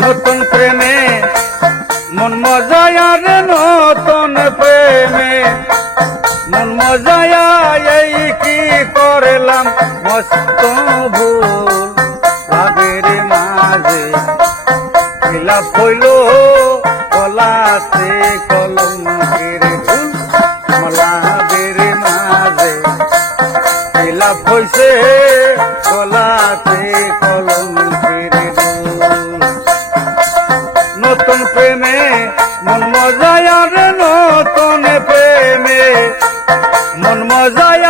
নতুন প্রেমে মন মজায় নতুন প্রেমে মন মজায় এই কি করলাম মস্ত ভুল ভাবের মাঝে মিলাপ হইল কলাতে কলম বেরে ভুল মলাবের মাঝে মিলাপ হইছে নতুন প্রেমে মন মজায় নতুন প্রেমে মন মজায়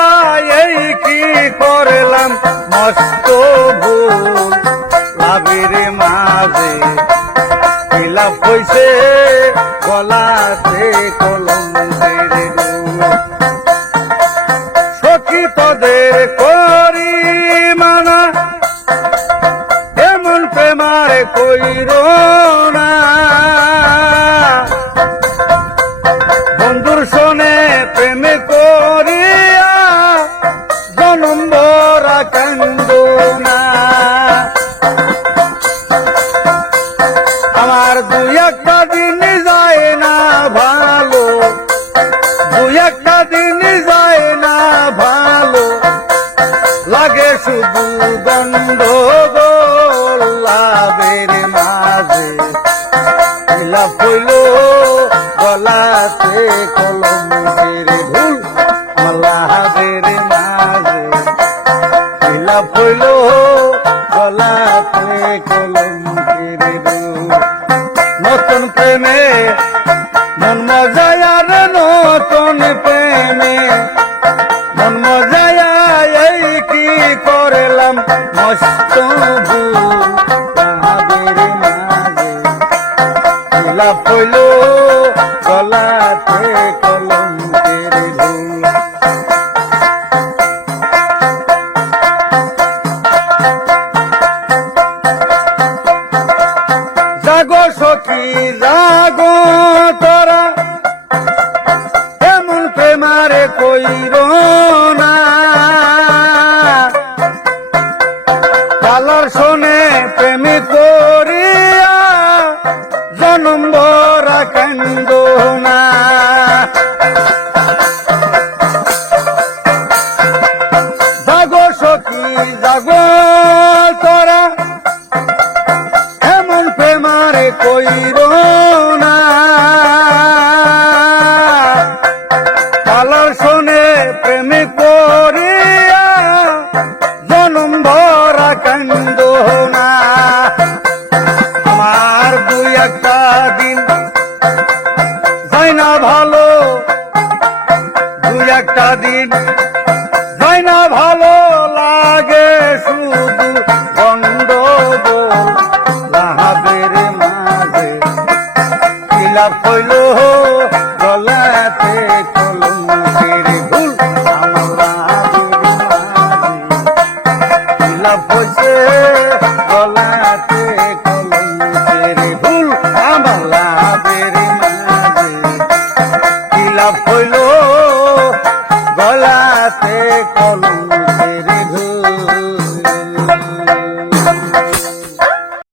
এই কি করলাম মস্ত ভুল লাভের মাঝে খিলাপ হইছে গলাতে কলম তোদের করি মানা এমন প্রেমারে একটা দিন যায় না ভালো দুই একটা দিন যায় না ভালো লাগে শুধু দণ্ড গোলাবের মাঝে বিলাপ গলাতে কলম ভুল মালাহাদের মাঝে বিলাপ গলাতে কলম নতুন প্রেমে মন মজায় এই কি করলাম মস্ত ভাবের আলার শোনে প্রেমী করিয়া জনম বরা কেন্দ না জাগো সখী জাগো একটা দিন না ভালো লাগে শুধু বন্ধ লাহাবের মাঝে কিলাপ হইল গলাতে கோலம்